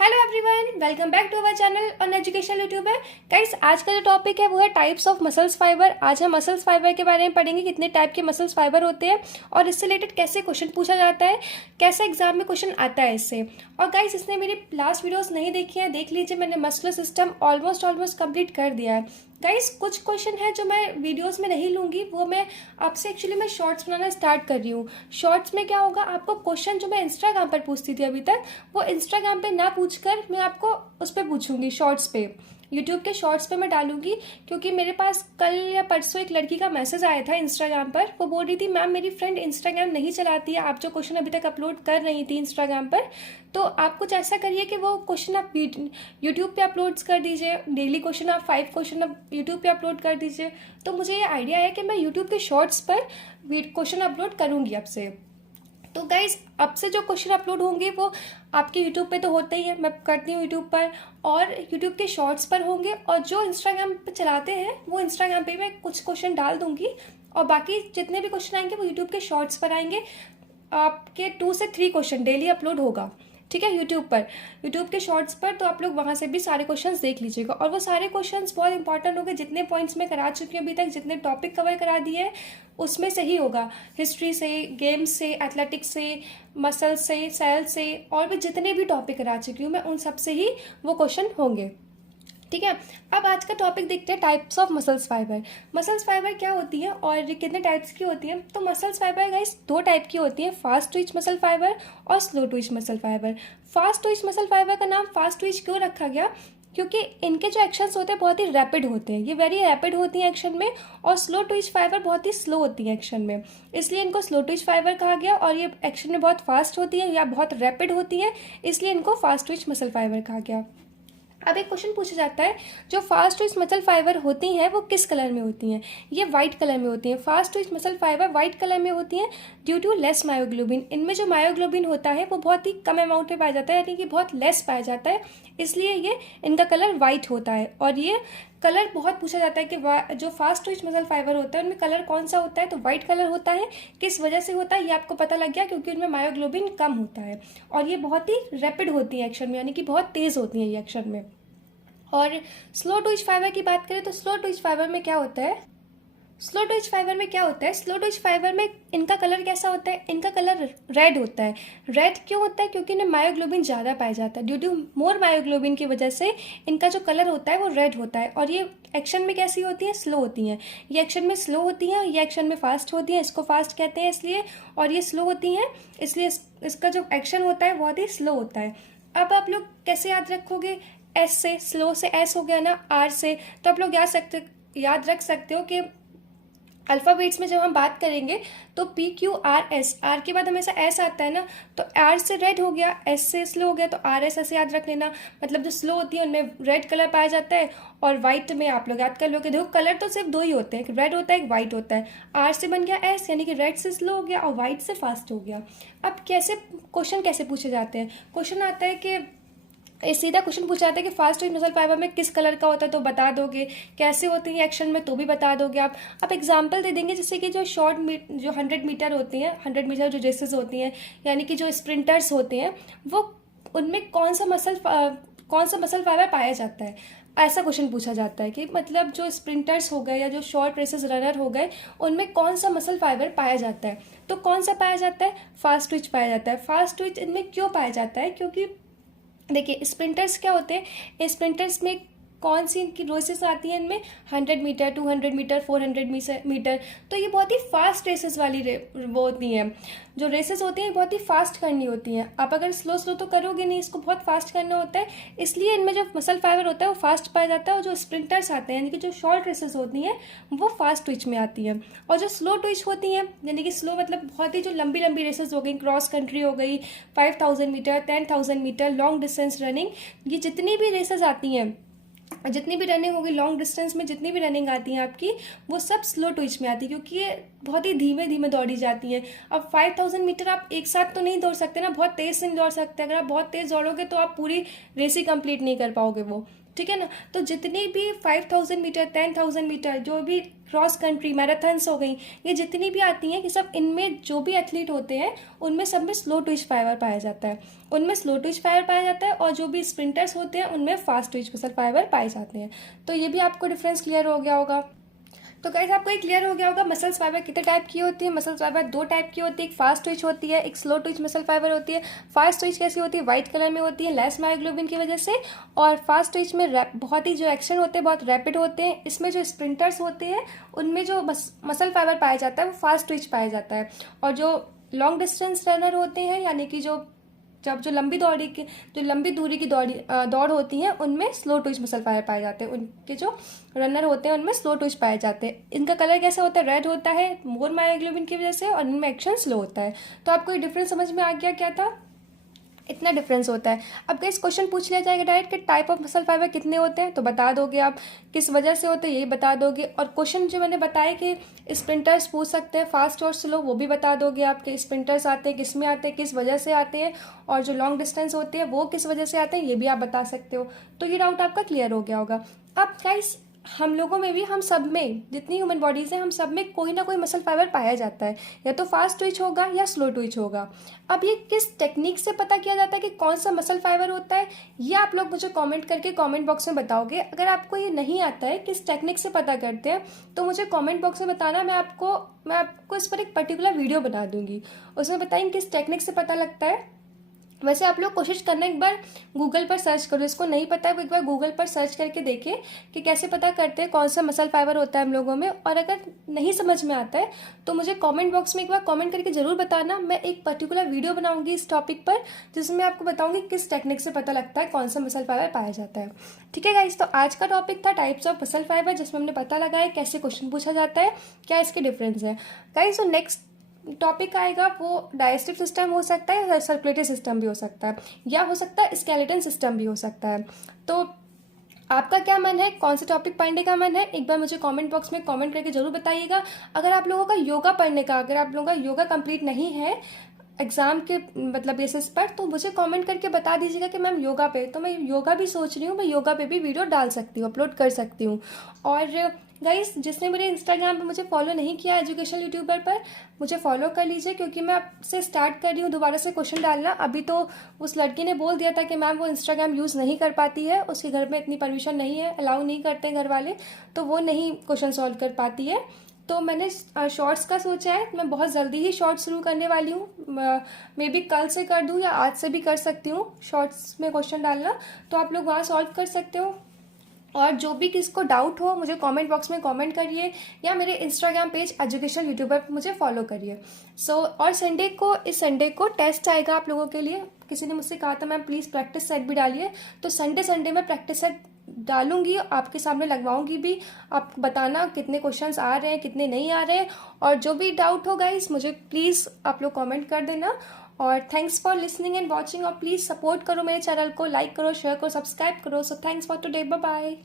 Hello everyone, welcome back to our channel on educational YouTuber. Guys, आज का जो topic है वो है टाइप्स ऑफ मसल्स फाइबर। आज हम मसल्स फाइबर के बारे में पढ़ेंगे, कितने टाइप के मसल्स फाइबर होते हैं और इससे रिलेटेड कैसे क्वेश्चन पूछा जाता है, कैसे एग्जाम में क्वेश्चन आता है इससे। और गाइस, इसने मेरी लास्ट वीडियोस नहीं देखी है, देख लीजिए, मैंने मस्कुलर सिस्टम ऑलमोस्ट कंप्लीट कर दिया है। गाइस, कुछ क्वेश्चन है जो मैं वीडियोस में नहीं लूंगी, वो मैं आपसे एक्चुअली मैं शॉर्ट्स बनाना स्टार्ट कर रही हूँ। शॉर्ट्स में क्या होगा, आपको क्वेश्चन जो मैं इंस्टाग्राम पर पूछती थी अभी तक, वो इंस्टाग्राम पे ना पूछकर मैं आपको उस पर पूछूंगी, शॉर्ट्स पे, यूट्यूब के शॉर्ट्स पे मैं डालूंगी। क्योंकि मेरे पास कल या परसों एक लड़की का मैसेज आया था इंस्टाग्राम पर। वो बोल रही थी, मैम मेरी फ्रेंड इंस्टाग्राम नहीं चलाती है, आप जो क्वेश्चन अभी तक अपलोड कर रही थी इंस्टाग्राम पर, तो आप कुछ ऐसा करिए कि वो क्वेश्चन आप यूट्यूब पे अपलोड कर दीजिए। डेली क्वेश्चन आप 5 क्वेश्चन आप यूट्यूब पे अपलोड कर दीजिए। तो मुझे ये आइडिया है कि मैं यूट्यूब के शॉर्ट्स पर क्वेश्चन अपलोड करूँगी आपसे। तो गाइज, अब से जो क्वेश्चन अपलोड होंगे वो आपके यूट्यूब पे तो होते ही है, मैं करती हूँ यूट्यूब पर, और यूट्यूब के शॉर्ट्स पर होंगे। और जो इंस्टाग्राम पे चलाते हैं वो इंस्टाग्राम पे मैं कुछ क्वेश्चन डाल दूंगी, और बाकी जितने भी क्वेश्चन आएंगे वो यूट्यूब के शॉर्ट्स पर आएंगे। आपके 2 से 3 क्वेश्चन डेली अपलोड होगा, ठीक है, यूट्यूब पर, यूट्यूब के शॉर्ट्स पर। तो आप लोग वहाँ से भी सारे क्वेश्चंस देख लीजिएगा, और वो सारे क्वेश्चंस बहुत इंपॉर्टेंट होंगे। जितने पॉइंट्स मैं करा चुकी हूँ अभी तक, जितने टॉपिक कवर करा दिए हैं, उसमें से ही होगा। हिस्ट्री से, गेम्स से, एथलेटिक्स से, मसल से, सेल से, और भी जितने भी टॉपिक करा चुकी हूँ मैं, उन सब से ही वो क्वेश्चन होंगे, ठीक है। अब आज का टॉपिक देखते हैं, types of muscles fibre. Muscles fibre क्या होती है और कितने टाइप्स की होती है। तो मसल्स फाइबर गाइस 2 टाइप की होती है, फास्ट ट्विच मसल फाइबर और slow Twitch muscle fibre. Fast Twitch muscle fibre का नाम फास्ट ट्विच क्यों रखा गया, क्योंकि इनके जो एक्शंस होते हैं बहुत ही रैपिड होते हैं, ये वेरी रैपिड होती हैं एक्शन में। और स्लो ट्विच फाइबर बहुत ही स्लो होती है एक्शन में, इसलिए इनको स्लो ट्विच फाइबर कहा गया। और ये एक्शन में बहुत फास्ट होती है या बहुत रैपिड होती है, इसलिए इनको फास्ट ट्विच मसल फाइबर कहा गया। अब एक क्वेश्चन पूछा जाता है, जो फास्ट ट्विच मसल फाइबर होती हैं वो किस कलर में होती हैं। ये वाइट कलर में होती हैं। Fast Twitch muscle fibre white colour में होती हैं ड्यू टू लेस मायोग्लोबिन। इनमें जो मायोग्लोबिन होता है वो बहुत ही कम अमाउंट में पाया जाता है, यानी कि बहुत लेस पाया जाता है, इसलिए ये इनका कलर वाइट होता है। और ये कलर बहुत पूछा जाता है कि जो फास्ट ट्विच मसल फाइबर होता है उनमें कलर कौन सा होता है, तो वाइट कलर होता है। किस वजह से होता है ये आपको पता लग गया, क्योंकि उनमें मायोग्लोबिन कम होता है और ये बहुत ही रैपिड होती है एक्शन में, यानी कि बहुत तेज होती है ये एक्शन में। और स्लो ट्विच फाइबर की बात करें तो स्लो ट्विच फाइबर में क्या होता है, स्लो ट्विच फाइबर में क्या होता है, स्लो ट्विच फाइबर में इनका कलर कैसा होता है, इनका कलर रेड होता है। रेड क्यों होता है, क्योंकि इन्हें मायोग्लोबिन ज़्यादा पाया जाता है। ड्यू टू मोर मायोग्लोबिन की वजह से इनका जो कलर होता है वो रेड होता है। और ये एक्शन में कैसी होती है, स्लो होती हैं। ये एक्शन में स्लो होती हैं, ये एक्शन में फास्ट होती हैं, इसको फास्ट कहते हैं इसलिए, और ये स्लो होती हैं इसलिए इसका जो एक्शन होता है बहुत ही स्लो होता है। अब आप लोग कैसे याद रखोगे, एस से, स्लो से एस हो गया ना, आर से, तो आप लोग याद रख सकते हो कि अल्फ़ाबेट्स में जब हम बात करेंगे तो PQRS, आर के बाद हमेशा एस आता है ना, तो आर से रेड हो गया, एस से स्लो हो गया, तो RS ऐसे याद रख लेना। मतलब जो स्लो होती है उनमें रेड कलर पाया जाता है, और वाइट में आप लोग याद कर लो कि देखो कलर तो सिर्फ 2 ही होते हैं, एक रेड होता है एक वाइट होता है। आर से बन गया एस, यानी कि रेड से स्लो हो गया और वाइट से फास्ट हो गया। अब क्वेश्चन कैसे पूछे जाते हैं, क्वेश्चन आता है कि सीधा क्वेश्चन पूछा जाता है कि फास्ट ट्विच मसल फाइबर में किस कलर का होता है तो बता दोगे, कैसे होती है एक्शन में तो भी बता दोगे आप एग्जांपल दे देंगे। जैसे कि जो जो 100 मीटर होती हैं, 100 मीटर जो रेसेस होती हैं, यानी कि जो स्प्रिंटर्स होते हैं, वो उनमें कौन सा मसल फाइबर पाया जाता है, ऐसा क्वेश्चन पूछा जाता है कि मतलब जो स्प्रिंटर्स हो गए या जो शॉर्ट रेसेस रनर हो गए, उनमें कौन सा मसल फाइबर पाया जाता है। तो कौन सा पाया जाता है, फास्ट ट्विच पाया जाता है। फास्ट ट्विच इनमें क्यों पाया जाता है, क्योंकि देखिए स्प्रिंटर्स क्या होते हैं, स्प्रिंटर्स में कौन सी इनकी रेसेस आती हैं, इनमें 100 मीटर, 200 मीटर, 400 मीटर। तो ये बहुत ही फास्ट रेसेस वाली वो होती हैं, जो रेसेस होती हैं बहुत ही फास्ट करनी होती हैं। आप अगर स्लो तो करोगे नहीं, इसको बहुत फास्ट करना होता है, इसलिए इनमें जो मसल फाइबर होता है वो फास्ट पाया जाता है। और जो स्प्रिंटर्स आते हैं, यानी कि जो शॉर्ट रेसेस होती हैं, वो फास्ट ट्विच में आती हैं। और जो स्लो ट्विच होती हैं, यानी कि स्लो मतलब बहुत ही जो लंबी लंबी रेसेस हो गई, क्रॉस कंट्री हो गई, 5000 metre, 10,000 metre, long distance running, ये जितनी भी रेसेस आती हैं, जितनी भी रनिंग होगी लॉन्ग डिस्टेंस में, जितनी भी रनिंग आती है आपकी, वो सब स्लो ट्विच में आती है, क्योंकि ये बहुत ही धीमे धीमे दौड़ी जाती हैं। अब 5000 मीटर आप एक साथ तो नहीं दौड़ सकते ना, बहुत तेज से नहीं दौड़ सकते। अगर आप बहुत तेज दौड़ोगे तो आप पूरी रेस ही कंप्लीट नहीं कर पाओगे वो, ठीक है ना। तो जितनी भी 5000 मीटर, 10,000 मीटर, जो भी क्रॉस कंट्री मैराथन्स हो गई, ये जितनी भी आती हैं कि सब इनमें जो भी एथलीट होते हैं उनमें सब में स्लो ट्विच फाइबर पाया जाता है, उनमें स्लो ट्विच फाइबर पाया जाता है, और जो भी स्प्रिंटर्स होते हैं उनमें फास्ट ट्विच मसल फाइबर पाए जाते हैं। तो ये भी आपको डिफरेंस क्लियर हो गया होगा। तो गाइस आपको ये क्लियर हो गया होगा मसल्स फाइबर कितने टाइप की होती है। मसल्स फाइबर 2 टाइप की होती है, एक फास्ट ट्विच होती है, एक स्लो ट्विच मसल फाइबर होती है। फास्ट ट्विच कैसी होती है, व्हाइट कलर में होती है लेस मायोग्लोबिन की वजह से, और फास्ट ट्विच में बहुत ही जो एक्शन होते हैं बहुत रैपिड होते हैं। इसमें जो स्प्रिंटर्स होते हैं उनमें जो मसल फाइबर पाया जाता है वो फास्ट ट्विच पाया जाता है, और जो लॉन्ग डिस्टेंस रनर होते हैं यानी कि जो लंबी दूरी की दौड़ होती है उनमें स्लो ट्विच मसल फाइबर पाए जाते हैं, उनके जो रनर होते हैं उनमें स्लो ट्विच पाए जाते हैं। इनका कलर कैसा होता है, रेड होता है मोर मायोग्लोबिन की वजह से, और इनमें एक्शन स्लो होता है। तो आपको ये डिफरेंस समझ में आ गया क्या था, इतना डिफरेंस होता है। अब गाइस क्वेश्चन पूछ लिया जाएगा डायरेक्ट कि टाइप ऑफ मसल फाइबर कितने होते हैं, तो बता दोगे आप, किस वजह से होते हैं यही बता दोगे, और क्वेश्चन जो मैंने बताया कि स्प्रिंटर्स पूछ सकते हैं फास्ट और स्लो वो भी बता दोगे आप, कि स्प्रिंटर्स आते हैं किस में आते हैं, किस वजह से आते हैं, और जो लॉन्ग डिस्टेंस होते हैं वो किस वजह से आते हैं ये भी आप बता सकते हो। तो ये डाउट आपका क्लियर हो गया होगा। अब गाइस हम लोगों में भी, हम सब में जितनी ह्यूमन बॉडीज हैं हम सब में कोई ना कोई मसल फाइबर पाया जाता है, या तो फास्ट ट्विच होगा या स्लो ट्विच होगा। अब ये किस टेक्निक से पता किया जाता है कि कौन सा मसल फाइबर होता है, ये आप लोग मुझे कमेंट करके कमेंट बॉक्स में बताओगे। अगर आपको ये नहीं आता है किस टेक्निक से पता करते हैं तो मुझे कमेंट बॉक्स में बताना, मैं आपको इस पर एक पर्टिकुलर वीडियो बना दूंगी, उसमें बताएंगे किस टेक्निक से पता लगता है। वैसे आप लोग कोशिश करना एक बार गूगल पर सर्च करो, इसको नहीं पता है वो एक बार गूगल पर सर्च करके देखें कि कैसे पता करते हैं कौन सा मसल फाइबर होता है हम लोगों में। और अगर नहीं समझ में आता है तो मुझे कमेंट बॉक्स में एक बार कमेंट करके जरूर बताना, मैं एक पर्टिकुलर वीडियो बनाऊंगी इस टॉपिक पर जिसमें मैं आपको बताऊंगी किस टेक्निक से पता लगता है कौन सा मसल फाइबर पाया जाता है। ठीक है गाइस, तो आज का टॉपिक था टाइप्स ऑफ मसल फाइबर, जिसमें हमने पता लगाया कैसे क्वेश्चन पूछा जाता है, क्या इसके डिफरेंस है। गाइस तो नेक्स्ट टॉपिक आएगा वो डाइजेस्टिव सिस्टम हो सकता है, सर्कुलेटरी सिस्टम भी हो सकता है, या हो सकता है स्केलेटन सिस्टम भी हो सकता है। तो आपका क्या मन है, कौन से टॉपिक पढ़ने का मन है, एक बार मुझे कमेंट बॉक्स में कमेंट करके जरूर बताइएगा। अगर आप लोगों का योगा पढ़ने का, अगर आप लोगों का योगा कंप्लीट नहीं है एग्जाम के मतलब बेसिस पर, तो मुझे कमेंट करके बता दीजिएगा कि मैम योगा पे, तो मैं योगा भी सोच रही हूँ, मैं योगा पे भी वीडियो डाल सकती हूँ, अपलोड कर सकती हूँ। और गाइस जिसने मेरे इंस्टाग्राम पे मुझे फॉलो नहीं किया एजुकेशनल यूट्यूबर पर, मुझे फॉलो कर लीजिए, क्योंकि मैं आपसे स्टार्ट कर रही हूँ दोबारा से क्वेश्चन डालना। अभी तो उस लड़की ने बोल दिया था कि मैम वो इंस्टाग्राम यूज़ नहीं कर पाती है, उसके घर में इतनी परमिशन नहीं है, अलाउ नहीं करते घर वाले, तो वो नहीं क्वेश्चन सॉल्व कर पाती है। तो मैंने शॉर्ट्स का सोचा है, मैं बहुत जल्दी ही शॉर्ट्स शुरू करने वाली हूँ, मे बी कल से कर दूँ या आज से भी कर सकती हूँ शॉर्ट्स में क्वेश्चन डालना, तो आप लोग वहाँ सॉल्व कर सकते हो। और जो भी किसको डाउट हो मुझे कमेंट बॉक्स में कमेंट करिए, या मेरे इंस्टाग्राम पेज एजुकेशनल यूट्यूबर पर मुझे फॉलो करिए। और इस संडे को टेस्ट आएगा आप लोगों के लिए। किसी ने मुझसे कहा था मैम प्लीज़ प्रैक्टिस सेट भी डालिए, तो संडे में प्रैक्टिस सेट डालूंगी, आपके सामने लगवाऊंगी भी, आप बताना कितने क्वेश्चंस आ रहे हैं कितने नहीं आ रहे हैं। और जो भी डाउट हो गाइस मुझे प्लीज़ आप लोग कमेंट कर देना। और thanks for listening and watching, और प्लीज़ सपोर्ट करो मेरे चैनल को, लाइक करो, शेयर करो, सब्सक्राइब करो। So thanks for today, bye bye.